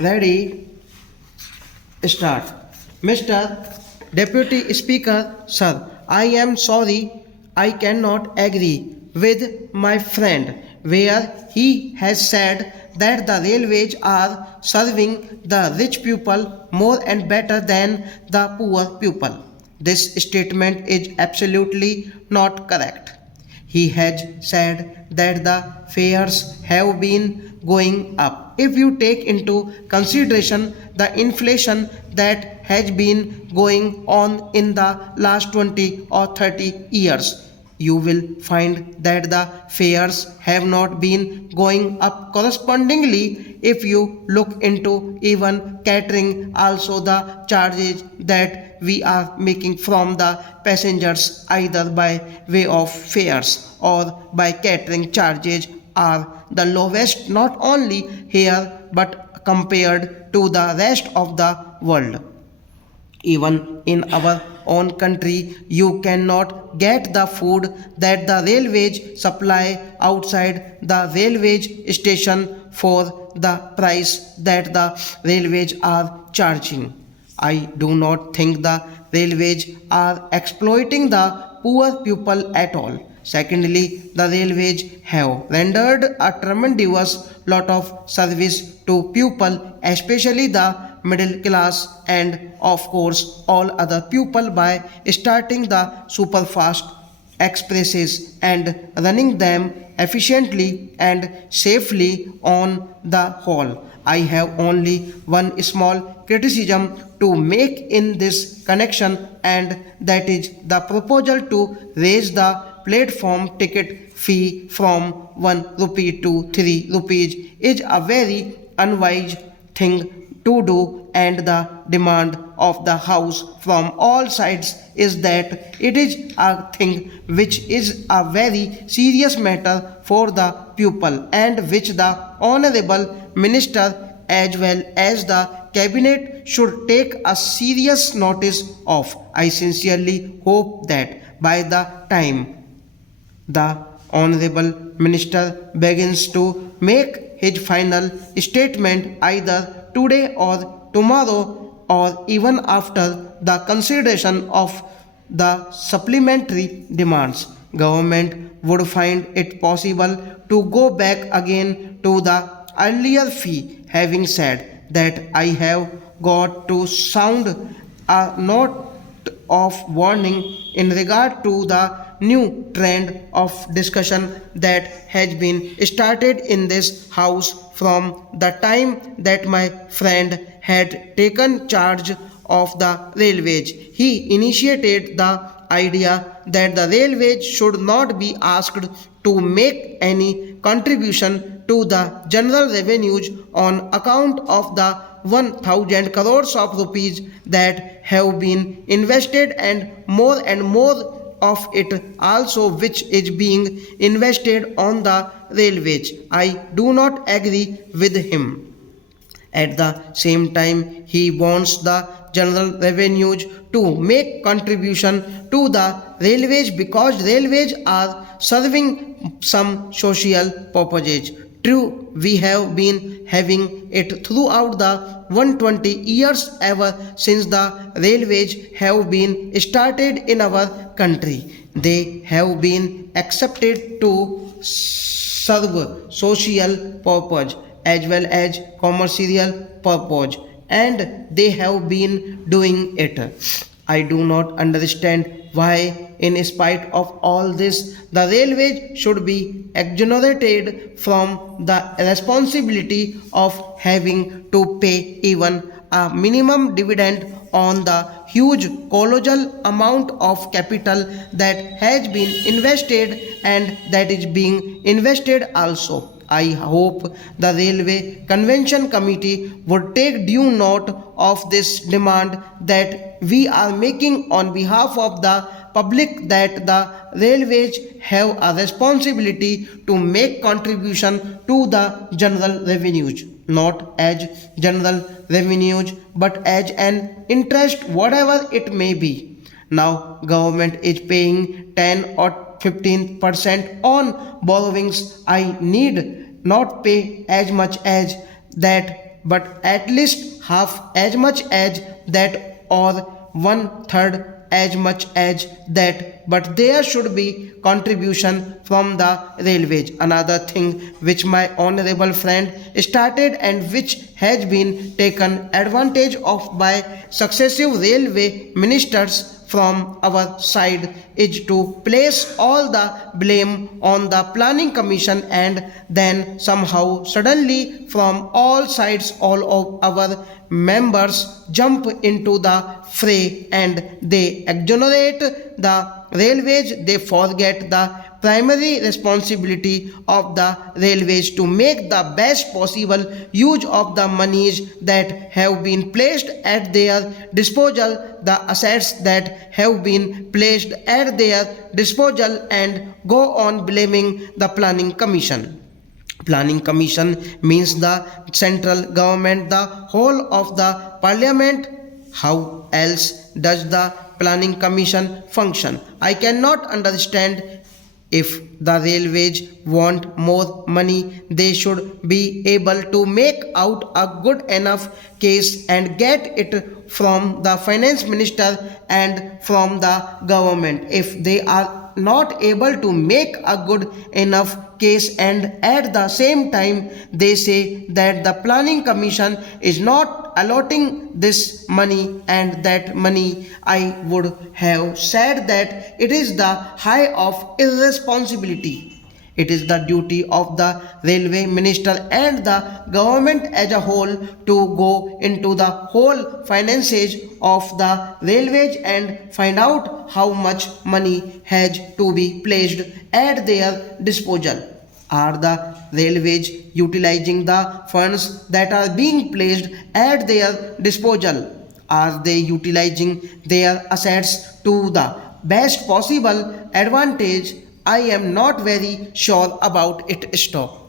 Ready, start. Mr. Deputy Speaker, Sir, I am sorry I cannot agree with my friend where he has said that the railways are serving the rich people more and better than the poor people. This statement is absolutely not correct. He has said that the fares have been going up. If you take into consideration the inflation that has been going on in the last 20 or 30 years, you will find that the fares have not been going up correspondingly. If you look into even catering, also the charges that we are making from the passengers either by way of fares or by catering charges are the lowest not only here but compared to the rest of the world. Even in our own country, you cannot get the food that the railways supply outside the railway station for the price that the railways are charging. I do not think the railways are exploiting the poor people at all. Secondly, the railways have rendered a tremendous lot of service to people, especially the middle class and of course all other people by starting the superfast expresses and running them efficiently and safely on the whole. I have only one small criticism to make in this connection, and that is the proposal to raise the platform ticket fee from 1 rupee to 3 rupees is a very unwise thing to do, and the demand of the house from all sides is that it is a thing which is a very serious matter for the people and which the honorable minister as well as the cabinet should take a serious notice of. I sincerely hope that by the time the honorable minister begins to make his final statement either today or tomorrow or even after the consideration of the supplementary demands, government would find it possible to go back again to the earlier fee. Having said that, I have got to sound a note of warning in regard to the new trend of discussion that has been started in this house from the time that my friend had taken charge of the railways. He initiated the idea that the railways should not be asked to make any contribution to the general revenues on account of the 1000 crores of rupees that have been invested and more of it also which is being invested on the railways. I do not agree with him. At the same time, he wants the general revenues to make contribution to the railways because railways are serving some social purposes. True, we have been having it throughout the 120 years ever since the railways have been started in our country. They have been accepted to serve social purpose as well as commercial purpose, and they have been doing it. I do not understand why, in spite of all this, the railways should be exonerated from the responsibility of having to pay even a minimum dividend on the huge colossal amount of capital that has been invested and that is being invested also. I hope the Railway Convention Committee would take due note of this demand that we are making on behalf of the public, that the railways have a responsibility to make contribution to the general revenues, not as general revenues but as an interest whatever it may be. Now government is paying 10 or 15% on borrowings. I need not pay as much as that but at least half as much as that or one third as much as that, but there should be contribution from the railways. Another thing which my honorable friend started and which has been taken advantage of by successive railway ministers from our side is to place all the blame on the planning commission, and then somehow suddenly from all sides all of our members jump into the fray and they exonerate the railways. They forget the primary responsibility of the railways to make the best possible use of the monies that have been placed at their disposal, the assets that have been placed at their disposal, and go on blaming the planning commission. Planning commission means the central government, the whole of the parliament. How else does the planning commission function? I cannot understand. If the railways want more money, they should be able to make out a good enough case and get it from the finance minister and from the government. If they are not able to make a good enough case and at the same time they say that the planning commission is not allotting this money and that money, I would have said that it is the high of irresponsibility. It is the duty of the railway minister and the government as a whole to go into the whole finances of the railways and find out how much money has to be placed at their disposal. Are the railways utilizing the funds that are being placed at their disposal? Are they utilizing their assets to the best possible advantage? I am not very sure about it. Stop.